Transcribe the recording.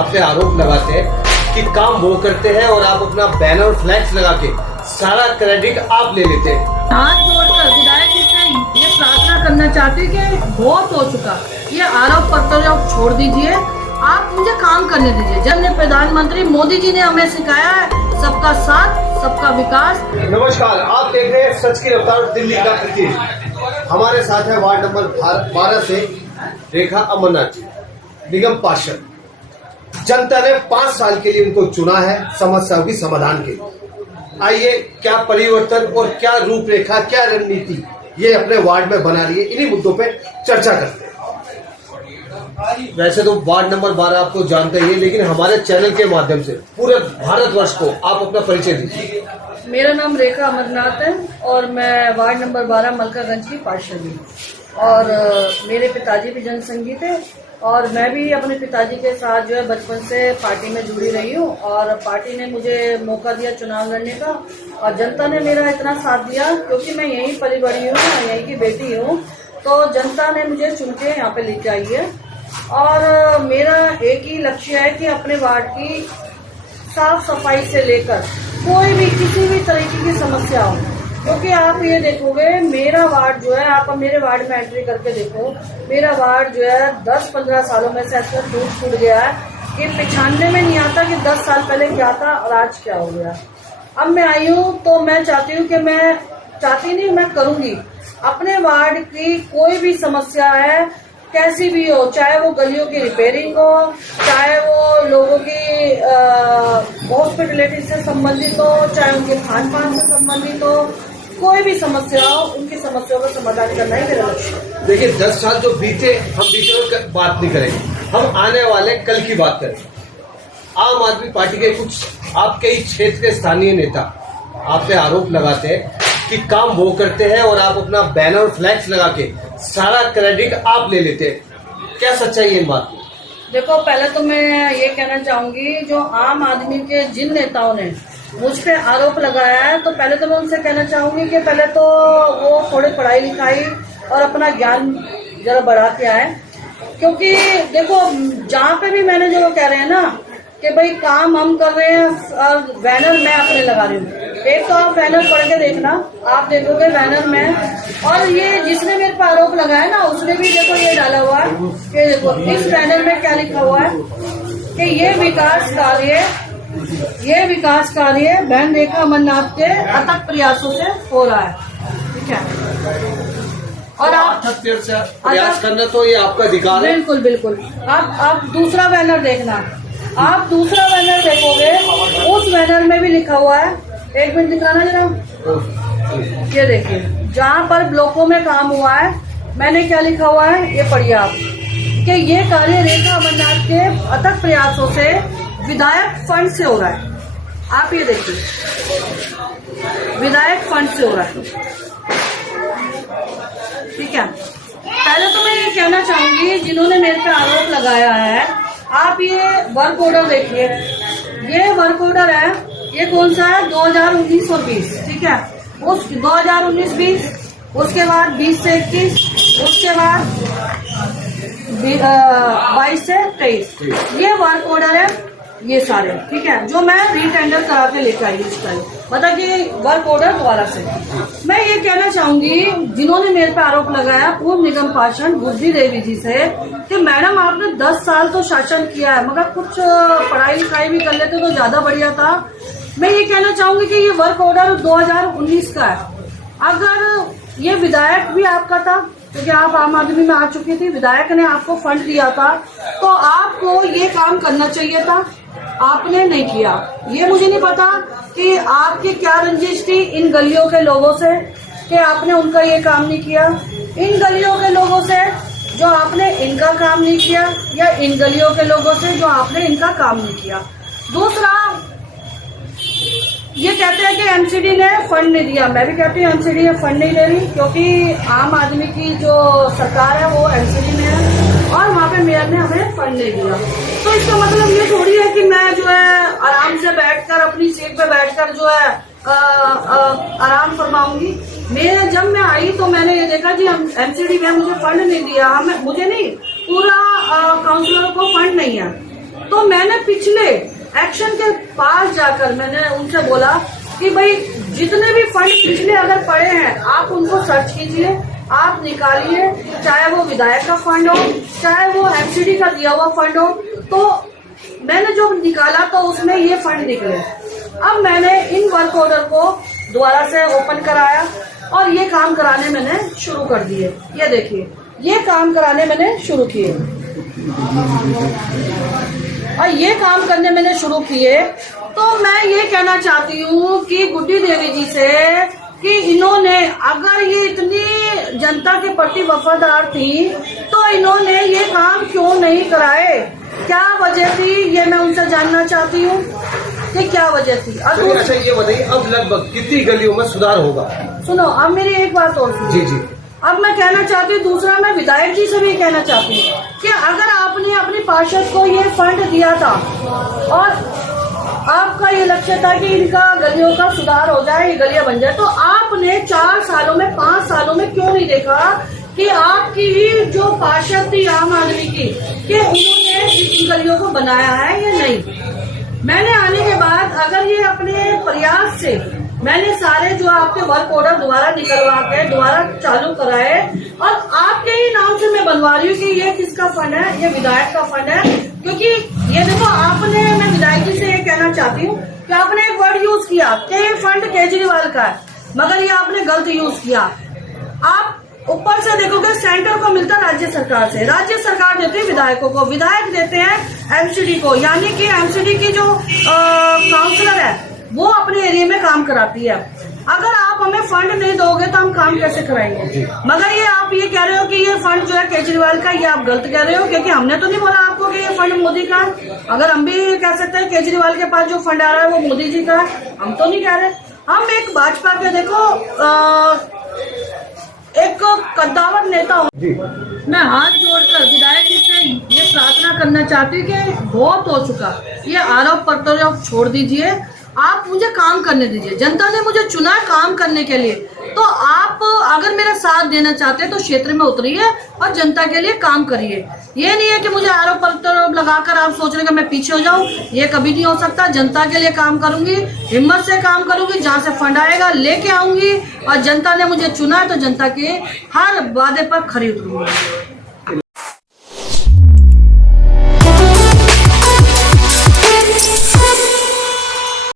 आप पे आरोप लगाते हैं कि काम वो करते हैं और आप अपना बैनर और फ्लैक्स लगा के सारा क्रेडिट आप ले लेते हैं। हाथ जोड़कर विधायक जी से ये प्रार्थना करना चाहती कि बहुत हो चुका, ये आरोप पत्र आप छोड़ दीजिए, आप मुझे काम करने दीजिए। जब प्रधानमंत्री मोदी जी ने हमें सिखाया है सबका साथ सबका विकास। नमस्कार, आप देख रहे हैं सच की रफ्तार दिल्ली का प्रतिनिधि। हमारे साथ है वार्ड नंबर 12 से रेखा अमरनाथ जी, निगम पार्षद। जनता ने 5 साल के लिए उनको चुना है समस्याओं की समाधान के लिए। आइए, क्या परिवर्तन और क्या रूपरेखा, क्या रणनीति ये अपने वार्ड में बना रही है, इन्हीं मुद्दों पे चर्चा करते हैं। वैसे तो वार्ड नंबर 12 आपको जानते ही है, लेकिन हमारे चैनल के माध्यम से पूरे भारतवर्ष को आप अपना परिचय दीजिए। मेरा नाम रेखा अमरनाथ है और मैं वार्ड नंबर 12 मलकागंज की पार्षद हूँ और मेरे पिताजी भी जनसंगीत है और मैं भी अपने पिताजी के साथ जो है बचपन से पार्टी में जुड़ी रही हूँ और पार्टी ने मुझे मौका दिया चुनाव लड़ने का और जनता ने मेरा इतना साथ दिया क्योंकि मैं यहीं पली बड़ी हूँ, यहीं की बेटी हूँ, तो जनता ने मुझे चुन के यहाँ पे लेके आई है और मेरा एक ही लक्ष्य है कि अपने वार्ड की साफ सफाई से लेकर कोई भी किसी भी तरीके की समस्या हो, क्योंकि आप ये देखोगे मेरा वार्ड जो है, आप मेरे वार्ड में एंट्री करके देखो, मेरा वार्ड जो है 10-15 सालों में से ऐसा टूट गया है कि पहचानने में नहीं आता कि 10 साल पहले क्या था और आज क्या हो गया। अब मैं आई हूँ तो मैं चाहती हूँ कि मैं करूँगी अपने वार्ड की कोई भी समस्या है कैसी भी हो, चाहे वो गलियों की रिपेयरिंग हो, चाहे वो लोगों की हॉस्पिटलिटी से संबंधित हो, चाहे उनके खान पान से संबंधित हो, कोई भी समस्या हो, उनकी समस्याओं का समाधान करना ही मेरा लक्ष्य है। देखिए, 10 साल जो बीते, हम बीते में बात नहीं करेंगे, हम आने वाले कल की बात करें। आम आदमी पार्टी के कुछ आपके ही क्षेत्र के स्थानीय नेता आप पे आरोप लगाते हैं कि काम वो करते हैं और आप अपना बैनर और फ्लैक्स लगा के सारा क्रेडिट आप ले लेते हैं। क्या सच्चाई है इन बात में? देखो, पहले तो मैं ये कहना चाहूंगी, जो आम आदमी के जिन नेताओं ने मुझ पे आरोप लगाया है, तो पहले तो मैं उनसे कहना चाहूंगी कि पहले तो वो थोड़ी पढ़ाई लिखाई और अपना ज्ञान जरा बढ़ा के आए, क्योंकि देखो जहाँ पे भी मैंने जो वो कह रहे हैं ना कि भाई काम हम कर रहे हैं और बैनर मैं अपने लगा रही हूँ, एक तो आप बैनर पढ़ के देखना, आप देखोगे बैनर में, और ये जिसने मेरे पर आरोप लगाया ना उसने भी देखो ये डाला हुआ है कि देखो इस बैनर में क्या लिखा हुआ है कि ये विकास कार्य बहन रेखा अमरनाथ के अथक प्रयासों से हो रहा है। ठीक है, और आप प्रयास करना तो ये आपका अधिकार है। बिल्कुल बिल्कुल। आप दूसरा बैनर देखना, आप दूसरा बैनर देखोगे, उस बैनर में भी लिखा हुआ है, एक मिनट दिखाना जरा, ये देखिए जहाँ पर ब्लॉकों में काम हुआ है, मैंने क्या लिखा हुआ है ये पढ़िए आप, कि ये कार्य रेखा अमरनाथ के अथक प्रयासों से विधायक फंड से हो रहा है। आप ये देखिए, विधायक फंड से हो रहा है। ठीक है, पहले तो मैं ये कहना चाहूंगी जिन्होंने मेरे पे आरोप लगाया है, आप ये वर्क ऑर्डर देखिए, ये वर्क ऑर्डर है, ये कौन सा है, 2019 और 20। ठीक है, उस 2019-20, उसके बाद 20 से 21, उसके बाद 22 से 23, ये वर्क ऑर्डर है ये सारे। ठीक है, जो मैं रीटेंडर करा के लेकर आई इसका, मतलब कि वर्क ऑर्डर दोबारा से। मैं ये कहना चाहूंगी जिन्होंने मेरे पे आरोप लगाया पूर्व निगम पार्षद बुद्धि देवी जी से कि मैडम आपने 10 साल तो शासन किया है, मगर कुछ पढ़ाई लिखाई भी कर लेते तो ज्यादा बढ़िया था। मैं ये कहना चाहूंगी कि ये वर्क ऑर्डर 2019 का है। अगर ये विधायक भी आपका था, क्योंकि आप आम आदमी में आ चुकी थी, विधायक ने आपको फंड दिया था, तो आपको ये काम करना चाहिए था, आपने नहीं किया। ये मुझे नहीं पता कि आपकी क्या रंजिश थी इन गलियों के लोगों से कि आपने उनका ये काम नहीं किया, इन गलियों के लोगों से जो आपने इनका काम नहीं किया, या इन गलियों के लोगों से जो आपने इनका काम नहीं किया। दूसरा, ये कहते हैं कि एमसीडी ने फंड नहीं दिया। मैं भी कहती हूँ एमसीडी ने फंड नहीं दे रही, क्योंकि आम आदमी की जो सरकार है वो एमसीडी में है और वहाँ पे मेयर ने हमें फंड नहीं दिया। तो इसका मतलब ये थोड़ी है कि मैं जो है आराम से बैठकर अपनी सीट पे बैठकर जो है आराम फरमाऊंगी। जब मैं आई तो मैंने ये देखा जी एमसीडी में मुझे फंड नहीं दिया, मुझे नहीं, पूरा काउंसलर को फंड नहीं है। तो मैंने पिछले एक्शन के पास जाकर मैंने उनसे बोला कि भाई जितने भी फंड पिछले अगर पड़े हैं आप उनको सर्च कीजिए, आप निकालिए, चाहे वो विधायक का फंड हो, चाहे वो एमसीडी का दिया हुआ फंड हो। तो मैंने जो निकाला तो उसमें ये फंड निकले। अब मैंने इन वर्क ऑर्डर को दोबारा से ओपन कराया और ये काम कराने मैंने शुरू कर दिए। ये देखिए, ये काम कराने मैंने शुरू किए और ये काम करने मैंने शुरू किए। तो मैं ये कहना चाहती हूँ कि गुड्डी देवी जी से कि इन्होंने अगर ये इतनी जनता के प्रति वफादार थी तो इन्होंने ये काम क्यों नहीं कराए, क्या वजह थी, ये मैं उनसे जानना चाहती हूँ कि क्या वजह थी। अच्छा ये बताइए, अब लगभग कितनी गलियों में सुधार होगा? सुनो, अब मेरी एक बात और सुनो। जी जी। अब मैं कहना चाहती हूँ, दूसरा मैं विधायक जी से भी कहना चाहती हूँ कि अगर आपने अपनी पार्षद को ये फंड दिया था और आपका ये लक्ष्य था कि इनका गलियों का सुधार हो जाए, ये गलियां बन जाए, तो आपने 4 सालों में 5 सालों में क्यों नहीं देखा कि आपकी जो पार्षद थी आम आदमी की कि उन्होंने इन गलियों को बनाया है या नहीं। मैंने आने के बाद अगर ये अपने प्रयास से मैंने सारे जो आपके वर्क ऑर्डर दोबारा निकलवा के दोबारा चालू कराए और आपके ही नाम से मैं बनवा रही हूँ कि ये किसका फंड है, ये विधायक का फंड है। क्योंकि ये देखो, आपने, मैं विधायक जी से ये कहना चाहती हूँ कि आपने एक वर्ड यूज किया कि ये फंड केजरीवाल का है, मगर ये आपने गलत यूज किया। आप ऊपर से देखोगे सेंटर को मिलता है राज्य सरकार से, राज्य सरकार देती है विधायकों को, विधायक देते हैं एमसीडी को, यानी कि एमसीडी की जो काउंसलर है वो अपने एरिया में काम कराती है। अगर आप हमें फंड नहीं दोगे तो हम काम कैसे कराएंगे। मगर ये आप ये कह रहे हो कि ये फंड जो है केजरीवाल का, ये आप गलत कह रहे हो, क्योंकि हमने तो नहीं बोला आपको कि ये फंड मोदी का। अगर हम भी कह सकते हैं केजरीवाल के पास जो फंड आ रहा है वो मोदी जी का है, हम तो नहीं कह रहे। हम एक भाजपा के देखो एक कद्दावर नेता हूँ, मैं हाथ जोड़कर विधायक जी से ये प्रार्थना करना चाहती हूँ कि बहुत हो चुका, ये आरोप प्रत्यारोप छोड़ दीजिए, आप मुझे काम करने दीजिए। जनता ने मुझे चुना है काम करने के लिए, तो आप अगर मेरा साथ देना चाहते हैं तो क्षेत्र में उतरिए और जनता के लिए काम करिए। ये नहीं है कि मुझे आरोप प्रत्यारोप लगाकर आप सोच रहे हैं कि मैं पीछे हो जाऊं, ये कभी नहीं हो सकता। जनता के लिए काम करूंगी, हिम्मत से काम करूंगी, जहां से फंड आएगा लेके आऊंगी और जनता ने मुझे चुना है तो जनता के हर वादे पर खरी उतरूंगी।